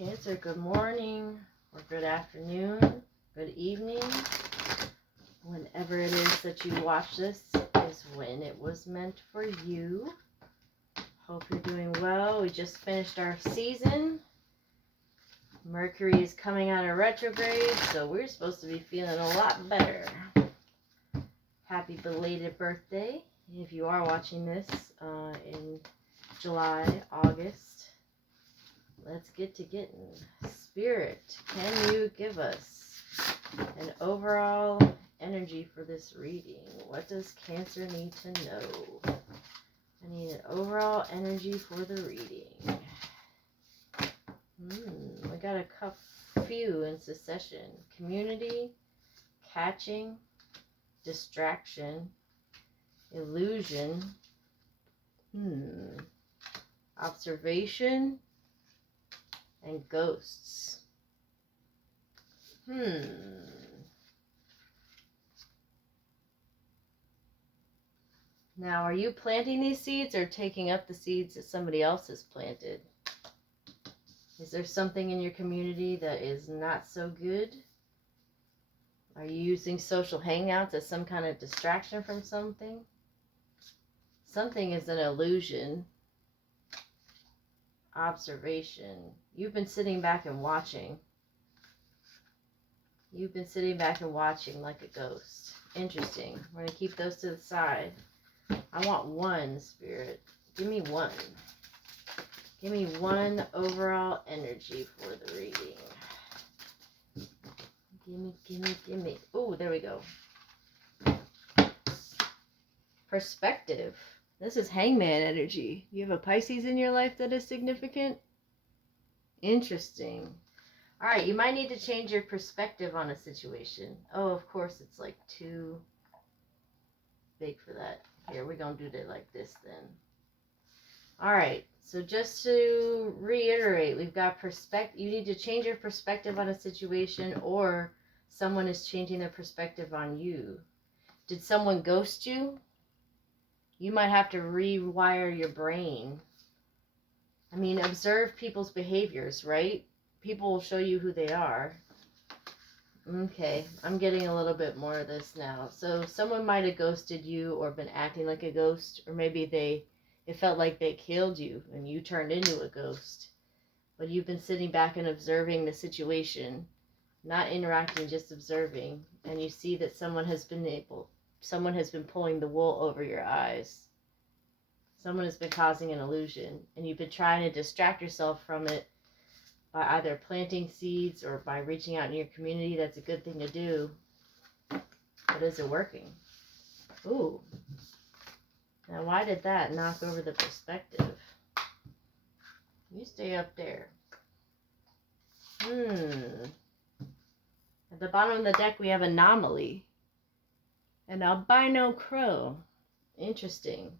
Cancer, good morning, or good afternoon, good evening. Whenever it is that you watch this is when it was meant for you. Hope you're doing well. We just finished our season. Mercury is coming out of retrograde, so we're supposed to be feeling a lot better. Happy belated birthday if you are watching this in July, August. Let's get to getting. Spirit, can you give us an overall energy for this reading? What does Cancer need to know? I need an overall energy for the reading. We got a few in succession. Community, catching, distraction, illusion, observation, and ghosts. Now, are you planting these seeds or taking up the seeds that somebody else has planted? Is there something in your community that is not so good? Are you using social hangouts as some kind of distraction from something? Something is an illusion. Observation. You've been sitting back and watching. You've been sitting back and watching like a ghost. Interesting. We're going to keep those to the side. I want one, Spirit. Give me one. Give me one overall energy for the reading. Give me. Oh, there we go. Perspective. This is hangman energy. You have a Pisces in your life that is significant? Interesting. All right, you might need to change your perspective on a situation. Oh, of course, it's like too big for that. Here, we're going to do it like this then. All right, so just to reiterate, we've got you need to change your perspective on a situation, or someone is changing their perspective on you. Did someone ghost you? You might have to rewire your brain. I mean, observe people's behaviors, right? People will show you who they are. Okay, I'm getting a little bit more of this now. So someone might have ghosted you or been acting like a ghost, or maybe it felt like they killed you and you turned into a ghost. But you've been sitting back and observing the situation, not interacting, just observing, and you see that someone has been pulling the wool over your eyes. Someone has been causing an illusion, and you've been trying to distract yourself from it by either planting seeds or by reaching out in your community. That's a good thing to do. But is it working? Ooh. Now, why did that knock over the perspective? You stay up there. At the bottom of the deck, we have anomaly. An albino crow. Interesting.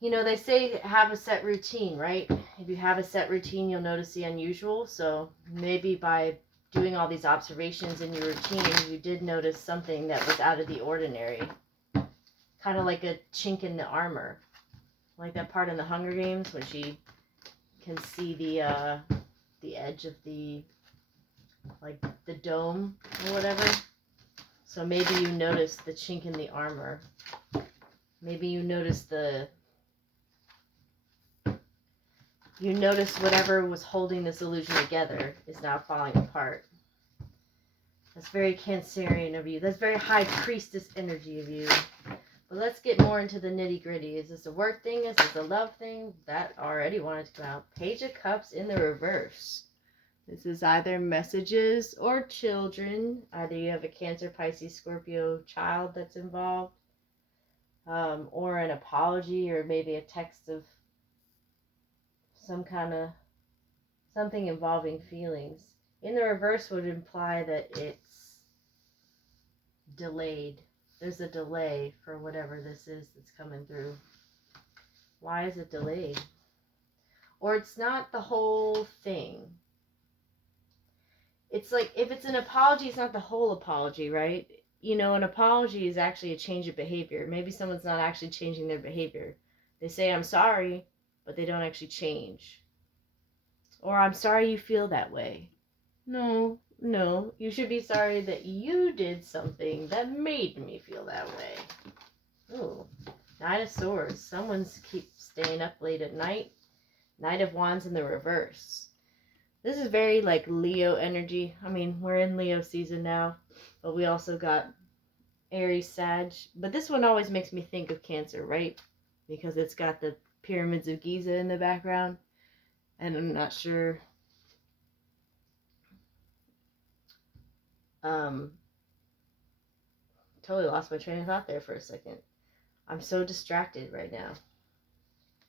You know, they say have a set routine, right? If you have a set routine, you'll notice the unusual. So maybe by doing all these observations in your routine, you did notice something that was out of the ordinary. Kind of like a chink in the armor. Like that part in the Hunger Games when she can see the edge of the dome or whatever. So maybe you noticed the chink in the armor. Maybe you noticed whatever was holding this illusion together is now falling apart. That's very Cancerian of you. That's very High Priestess energy of you. But let's get more into the nitty gritty. Is this a work thing? Is this a love thing? That already wanted to come out. Page of Cups in the reverse. This is either messages or children. Either you have a Cancer, Pisces, Scorpio child that's involved, or an apology, or maybe a text of something involving feelings. In the reverse would imply that it's delayed. There's a delay for whatever this is that's coming through. Why is it delayed? Or it's not the whole thing. It's like, if it's an apology, it's not the whole apology, right? You know, an apology is actually a change of behavior. Maybe someone's not actually changing their behavior. They say, I'm sorry, but they don't actually change. Or I'm sorry you feel that way. No, no. You should be sorry that you did something that made me feel that way. Ooh. Knight of Swords. Someone's keep staying up late at night. Knight of Wands in the reverse. This is very like Leo energy. I mean, we're in Leo season now, but we also got Aries, Sag. But this one always makes me think of Cancer, right? Because it's got the pyramids of Giza in the background. And I'm not sure. Totally lost my train of thought there for a second. I'm so distracted right now.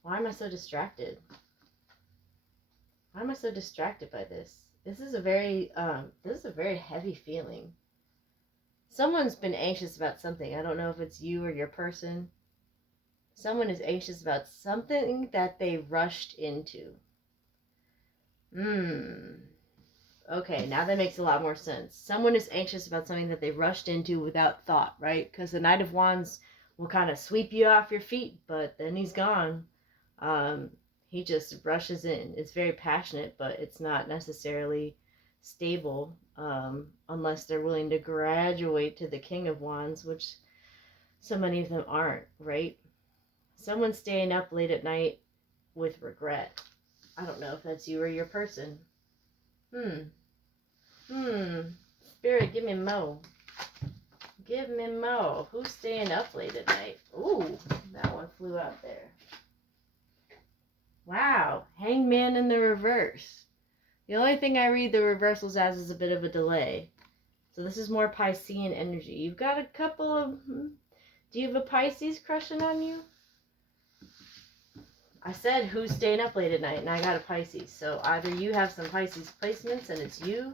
Why am I so distracted? Why am I so distracted by this? This is a very heavy feeling. Someone's been anxious about something. I don't know if it's you or your person. Someone is anxious about something that they rushed into. Okay, now that makes a lot more sense. Someone is anxious about something that they rushed into without thought, right? Because the Knight of Wands will kind of sweep you off your feet, but then he's gone. He just rushes in. It's very passionate, but it's not necessarily stable unless they're willing to graduate to the King of Wands, which so many of them aren't, right? Someone's staying up late at night with regret. I don't know if that's you or your person. Spirit, give me more. Give me more. Who's staying up late at night? Ooh, that one flew out there. Wow, Hangman in the reverse. The only thing I read the reversals as is a bit of a delay. So this is more Piscean energy. You've got a couple of... Do you have a Pisces crushing on you? I said who's staying up late at night, and I got a Pisces. So either you have some Pisces placements and it's you,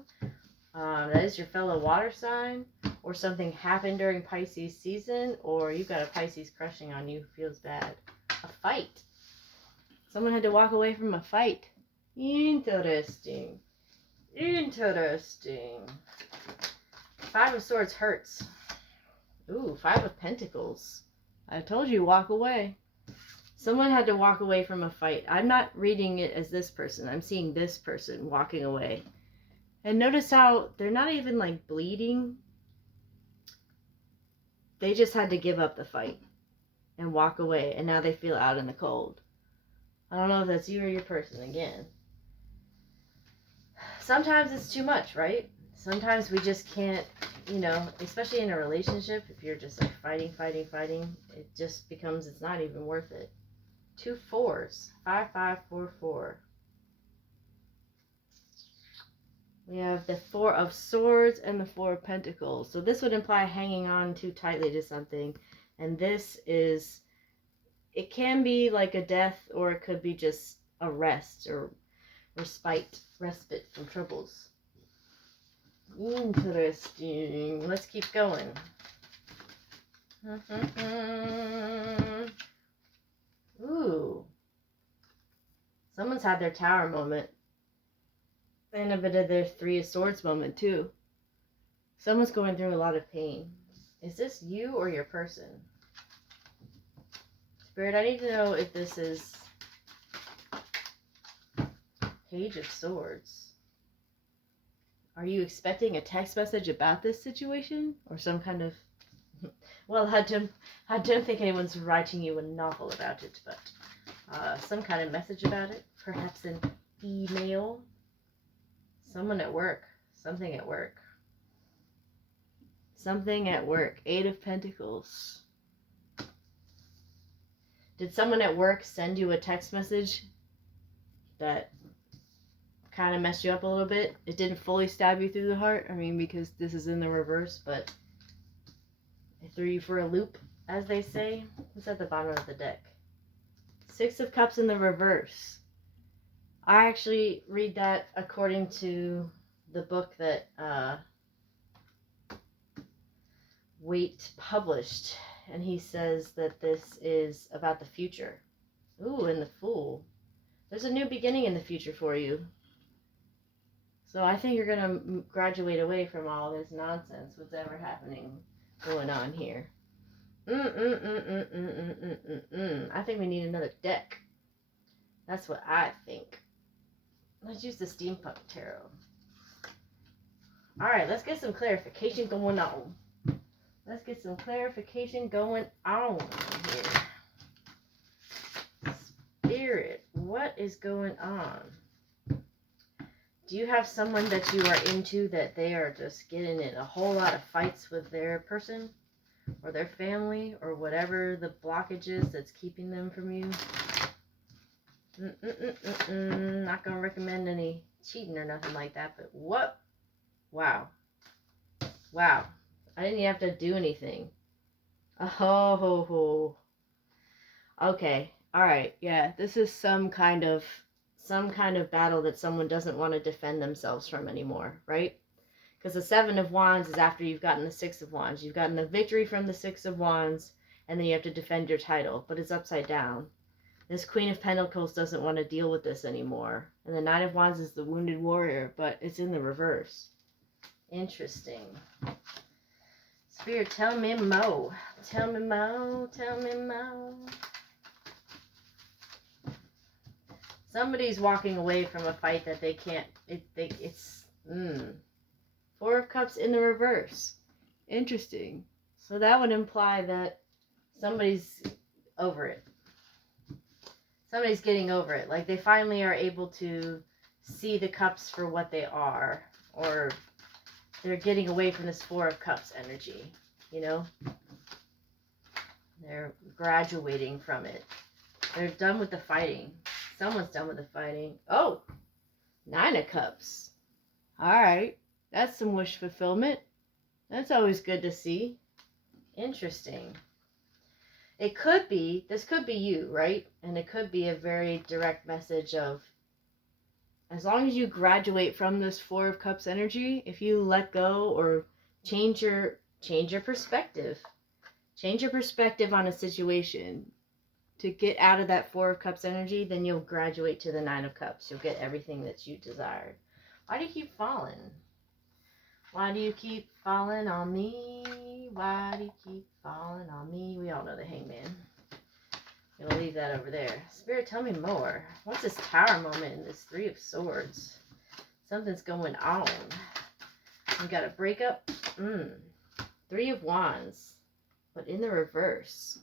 that is your fellow water sign, or something happened during Pisces season, or you've got a Pisces crushing on you who feels bad. A fight. Someone had to walk away from a fight. Interesting. Interesting. Five of Swords hurts. Ooh, Five of Pentacles. I told you, walk away. Someone had to walk away from a fight. I'm not reading it as this person. I'm seeing this person walking away. And notice how they're not even like bleeding. They just had to give up the fight and walk away. And now they feel out in the cold. I don't know if that's you or your person again. Sometimes it's too much, right? Sometimes we just can't, you know, especially in a relationship, if you're just like fighting, it just becomes, it's not even worth it. 2 4s. 5 5 4 4. We have the 4 of Swords and the 4 of Pentacles. So this would imply hanging on too tightly to something. And this is, it can be like a death, or it could be just a rest or respite, respite from troubles. Interesting. Let's keep going. Ooh. Someone's had their Tower moment. And a bit of their 3 of Swords moment, too. Someone's going through a lot of pain. Is this you or your person? Spirit, I need to know if this is Page of Swords. Are you expecting a text message about this situation? Or some kind of... Well, I don't think anyone's writing you a novel about it, but some kind of message about it. Perhaps an email. Someone at work. Something at work. Something at work. 8 of Pentacles. Did someone at work send you a text message that kind of messed you up a little bit? It didn't fully stab you through the heart. I mean, because this is in the reverse, but it threw you for a loop, as they say. It's at the bottom of the deck. 6 of Cups in the reverse. I actually read that according to the book that Waite published. And he says that this is about the future. Ooh, and the Fool. There's a new beginning in the future for you. So I think you're going to graduate away from all this nonsense, what's ever happening going on here. I think we need another deck. That's what I think. Let's use the Steampunk Tarot. Alright, let's get some clarification going on. Let's get some clarification going on here. Spirit, what is going on? Do you have someone that you are into that they are just getting in a whole lot of fights with their person? Or their family? Or whatever the blockage is that's keeping them from you? Not going to recommend any cheating or nothing like that, but what? Wow. Wow. I didn't even have to do anything. Oh. Okay. Alright. Yeah. This is some kind of battle that someone doesn't want to defend themselves from anymore, right? Because the Seven of Wands is after you've gotten the Six of Wands. You've gotten the victory from the Six of Wands, and then you have to defend your title, but it's upside down. This Queen of Pentacles doesn't want to deal with this anymore. And the Nine of Wands is the wounded warrior, but it's in the reverse. Interesting. Spirit, tell me more. Tell me more. Tell me more. Somebody's walking away from a fight that they can't. Four of Cups in the reverse. Interesting. So that would imply that somebody's over it. Somebody's getting over it. Like they finally are able to see the cups for what they are. Or they're getting away from this Four of Cups energy. You know? They're graduating from it. They're done with the fighting. Someone's done with the fighting. Oh! Nine of Cups. Alright. That's some wish fulfillment. That's always good to see. Interesting. This could be you, right? And it could be a very direct message of, as long as you graduate from this Four of Cups energy, if you let go or change your perspective. Change your perspective on a situation to get out of that Four of Cups energy, then you'll graduate to the Nine of Cups. You'll get everything that you desired. Why do you keep falling? Why do you keep falling on me? Why do you keep falling on me? We all know the Hangman. We'll leave that over there. Spirit, tell me more. What's this Tower moment in this Three of Swords? Something's going on. We got a breakup. Three of Wands. But in the reverse.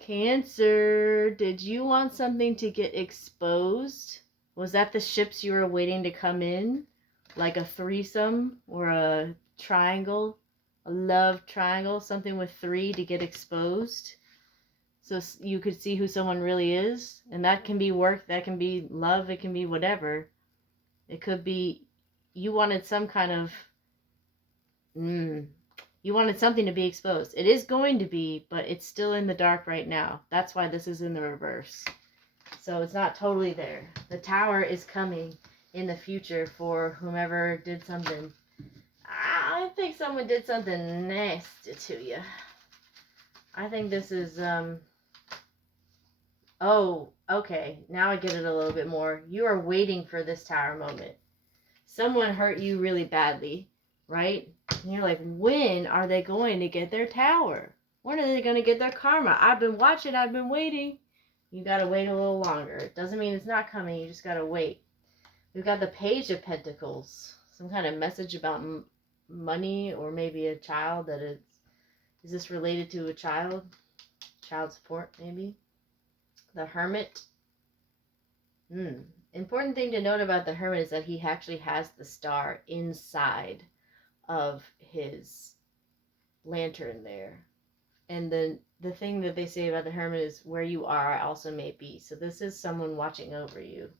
Cancer. Did you want something to get exposed? Was that the ships you were waiting to come in? Like a threesome or a triangle? A love triangle? Something with three to get exposed? So you could see who someone really is? And that can be work, that can be love, it can be whatever. It could be you wanted some kind of... You wanted something to be exposed. It is going to be, but it's still in the dark right now. That's why this is in the reverse. So it's not totally there. The Tower is coming in the future for whomever did something. I think someone did something nasty to you. I think this is, oh, okay. Now I get it a little bit more. You are waiting for this Tower moment. Someone hurt you really badly, right? And you're like, when are they going to get their Tower? When are they going to get their karma? I've been watching, I've been waiting. You gotta wait a little longer. It doesn't mean it's not coming, you just gotta wait. We've got the Page of Pentacles. Some kind of message about money or maybe a child that is this related to a child? Child support, maybe? The Hermit. Important thing to note about the Hermit is that he actually has the star inside of his lantern there. And the thing that they say about the Hermit is, where you are, I also may be. So this is someone watching over you.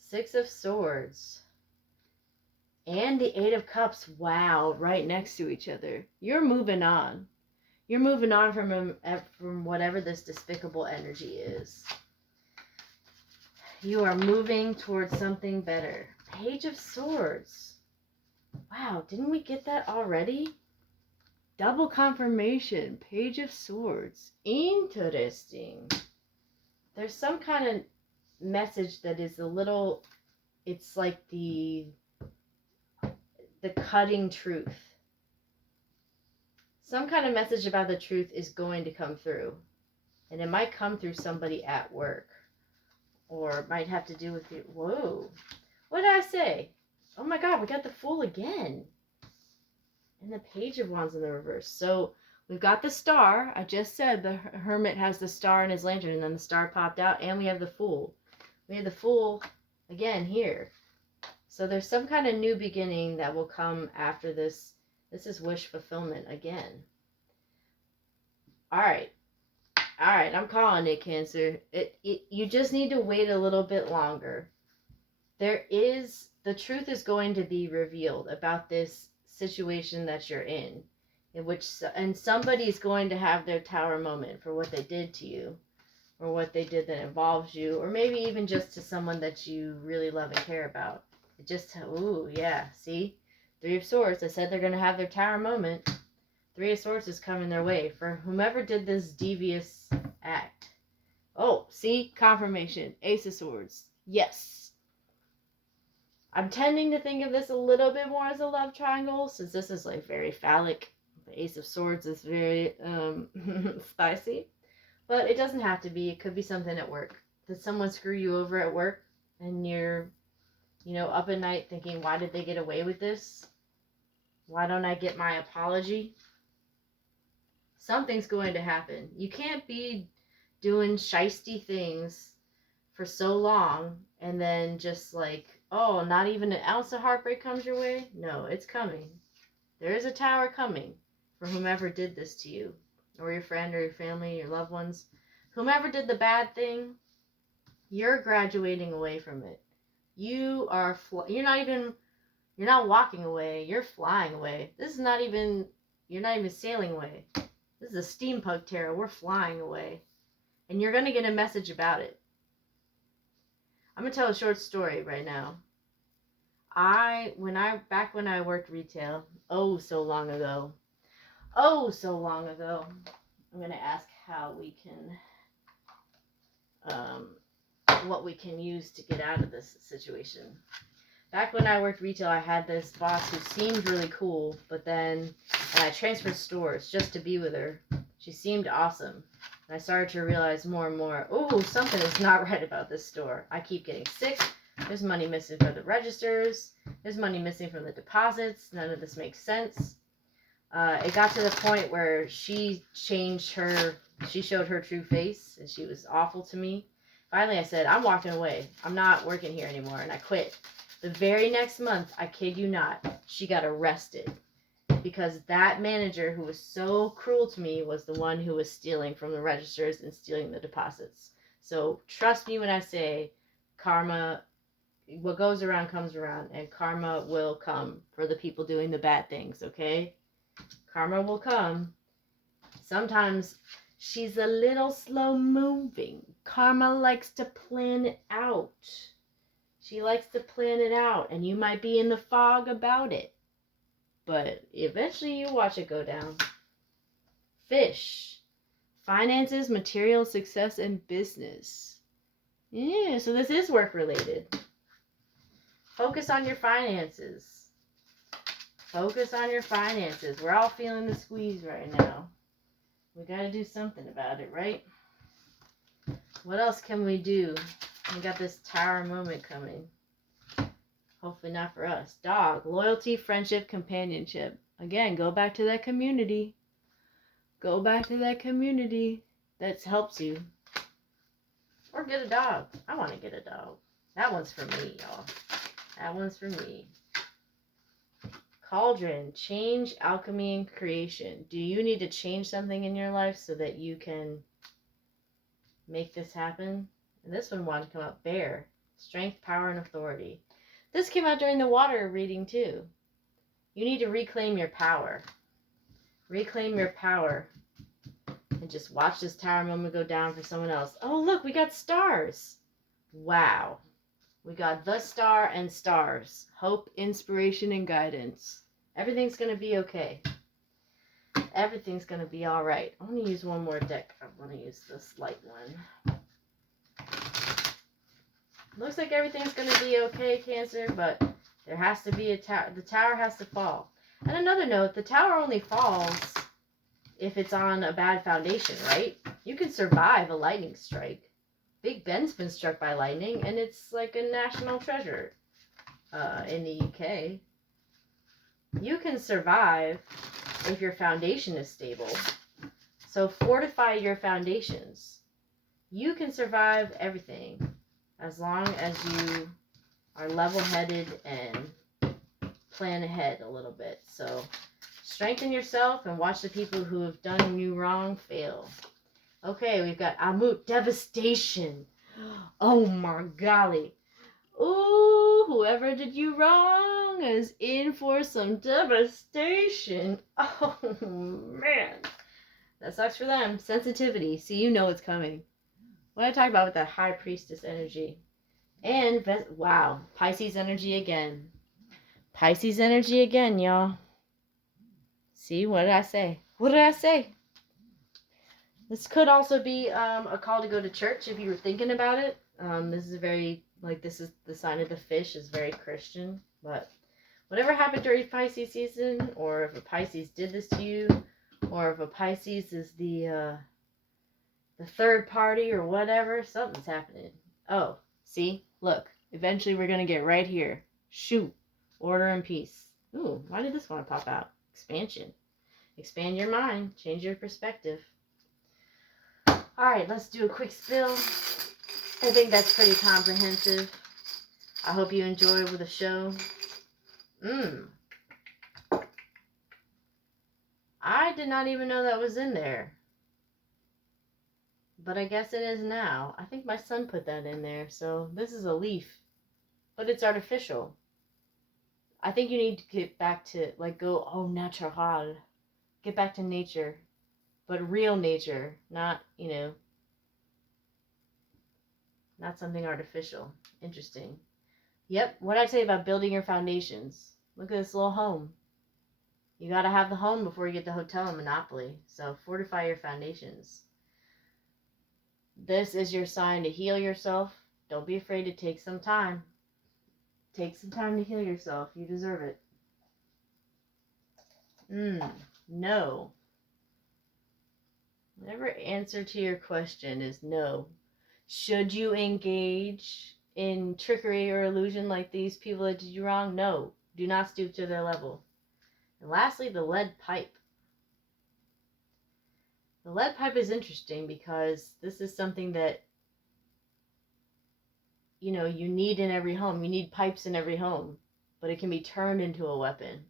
Six of Swords. And the Eight of Cups. Wow, right next to each other. You're moving on. You're moving on from whatever this despicable energy is. You are moving towards something better. Page of Swords. Wow, didn't we get that already? Double confirmation. Page of Swords. Interesting. There's some kind of message that is a little... It's like the cutting truth. Some kind of message about the truth is going to come through. And it might come through somebody at work. Or it might have to do with you. Whoa. What did I say? Oh my god, we got the Fool again. And the Page of Wands in the reverse. So we've got the Star. I just said the Hermit has the Star in his lantern, and then the Star popped out, and we have the Fool. We have the Fool again here. So there's some kind of new beginning that will come after this. This is wish fulfillment again. All right, I'm calling it, Cancer. You just need to wait a little bit longer. The truth is going to be revealed about this situation that you're in and somebody's going to have their Tower moment for what they did to you, or what they did that involves you, or maybe even just to someone that you really love and care about. It just, ooh, yeah, see? 3 of Swords, I said they're going to have their Tower moment. 3 of Swords is coming their way for whomever did this devious act. Oh, see? Confirmation. Ace of Swords. Yes. I'm tending to think of this a little bit more as a love triangle, since this is like very phallic. The Ace of Swords is very spicy. But it doesn't have to be. It could be something at work. Did someone screw you over at work and you're, up at night thinking, why did they get away with this? Why don't I get my apology? Something's going to happen. You can't be doing shisty things for so long and then just like, oh, not even an ounce of heartbreak comes your way? No, it's coming. There is a Tower coming for whomever did this to you, or your friend or your family, your loved ones. Whomever did the bad thing, you're graduating away from it. You're not walking away, you're flying away. You're not even sailing away. This is a steampunk tarot. We're flying away. And you're going to get a message about it. I'm going to tell a short story right now. Back when I worked retail, so long ago, I'm going to ask how we can, what we can use to get out of this situation. Back when I worked retail, I had this boss who seemed really cool, but then I transferred stores just to be with her. She seemed awesome. And I started to realize more and more, something is not right about this store. I keep getting sick. There's money missing from the registers. There's money missing from the deposits. None of this makes sense. It got to the point where she showed her true face, and she was awful to me. Finally, I said, I'm walking away. I'm not working here anymore, and I quit. The very next month, I kid you not, she got arrested because that manager who was so cruel to me was the one who was stealing from the registers and stealing the deposits. So trust me when I say karma, what goes around comes around, and karma will come for the people doing the bad things, okay? Karma will come. Sometimes she's a little slow moving. Karma likes to plan it out. She likes to plan it out, and you might be in the fog about it. But eventually you watch it go down. Fish. Finances, material, success, and business. Yeah, so this is work related. Focus on your finances. Focus on your finances. We're all feeling the squeeze right now. We gotta do something about it, right? What else can we do? We got this Tower moment coming. Hopefully not for us. Dog. Loyalty, friendship, companionship. Again, go back to that community. Go back to that community that helps you. Or get a dog. I want to get a dog. That one's for me, y'all. That one's for me. Cauldron. Change, alchemy, and creation. Do you need to change something in your life so that you can make this happen? And this one wanted to come out. Bear. Strength, power, and authority. This came out during the water reading too. You need to reclaim your power. Reclaim your power. And just watch this Tower moment go down for someone else. Oh, look, we got stars. Wow. We got the Star and stars. Hope, inspiration, and guidance. Everything's going to be okay. Everything's going to be all right. I want to use one more deck. I want to use this light one. Looks like everything's going to be okay, Cancer, but there has to be a tower. The tower has to fall. And another note, the tower only falls if it's on a bad foundation, right? You can survive a lightning strike. Big Ben's been struck by lightning, and it's like a national treasure in the UK. You can survive if your foundation is stable. So fortify your foundations. You can survive everything as long as you are level-headed and plan ahead a little bit. So strengthen yourself and watch the people who have done you wrong fail. Okay, we've got Amut, devastation. Oh my golly. Ooh, whoever did you wrong is in for some devastation. Oh man. That sucks for them. Sensitivity. See, you know it's coming. What I talked about with that high priestess energy. And, wow, Pisces energy again. Pisces energy again, y'all. See, what did I say? What did I say? This could also be a call to go to church if you were thinking about it. This is very, this is the sign of the fish, is very Christian. But whatever happened during Pisces season, or if a Pisces did this to you, or if a Pisces is the third party or whatever, something's happening. Oh, see? Look. Eventually we're going to get right here. Shoot. Order and peace. Ooh, why did this one pop out? Expansion. Expand your mind. Change your perspective. Alright, let's do a quick spill. I think that's pretty comprehensive. I hope you enjoy with the show. I did not even know that was in there. But I guess it is now. I think my son put that in there. So this is a leaf. But it's artificial. I think you need to get back to, go au natural. Get back to nature. But real nature. Not, not something artificial. Interesting. Yep, what did I say about building your foundations? Look at this little home. You gotta have the home before you get the hotel in Monopoly. So fortify your foundations. This is your sign to heal yourself. Don't be afraid to take some time. Take some time to heal yourself. You deserve it. No. Whatever answer to your question is no. Should you engage in trickery or illusion like these people that did you wrong? No. Do not stoop to their level. And lastly, the lead pipe. The lead pipe is interesting because this is something that, you need in every home. You need pipes in every home, but it can be turned into a weapon.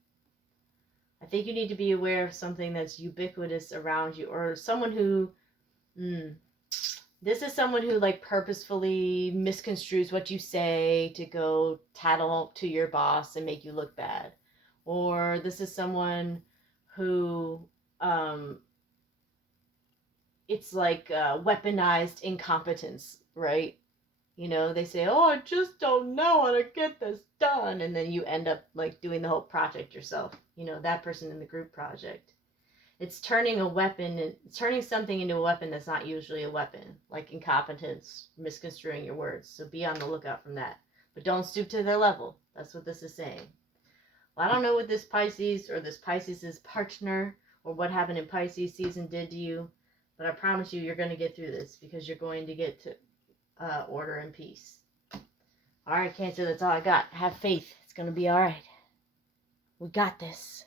I think you need to be aware of something that's ubiquitous around you, or someone who, this is someone who purposefully misconstrues what you say to go tattle to your boss and make you look bad. Or this is someone who, it's weaponized incompetence, right? They say, oh, I just don't know how to get this done. And then you end up doing the whole project yourself. That person in the group project. It's turning a weapon, it's turning something into a weapon that's not usually a weapon. Like incompetence, misconstruing your words. So be on the lookout from that. But don't stoop to their level. That's what this is saying. Well, I don't know what this Pisces or this Pisces' partner or what happened in Pisces season did to you. But I promise you, you're going to get through this because you're going to get to order and peace. All right, Cancer, that's all I got. Have faith. It's going to be all right. We got this.